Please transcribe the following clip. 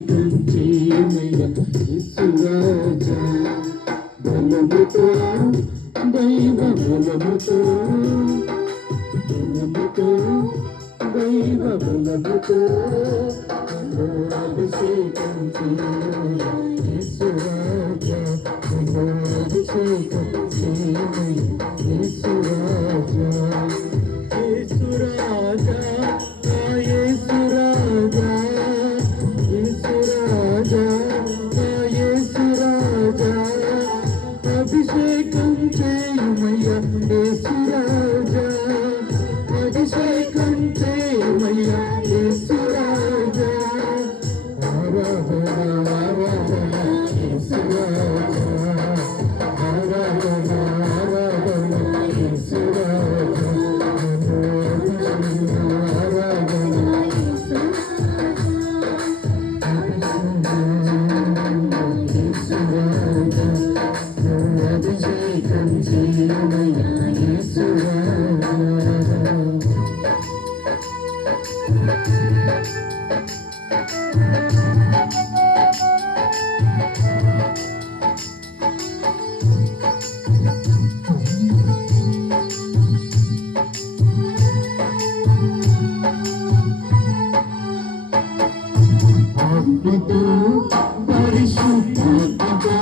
చేయమయ్య యేసురాజా బలముతో దైవ బలముతో దైవ బలముతో అభిషేకం చేయమయ్య యేసురాజా అభిషేకం చేయమయ్య యేసురాజా యేసురాజా యేసురాజా అభిషేకం చేయమయ్య యేసురాజా అభిషేకం చేయమయ్య యేసురాజా ఆరాధన ఆరాధన యేసురాజా ఆరాధన ఆరాధన యేసురాజా ఆరాధన అభిషేకం చేయమయ్య యేసురాజా ఆత్మతో పరిశుద్ధాత్మతో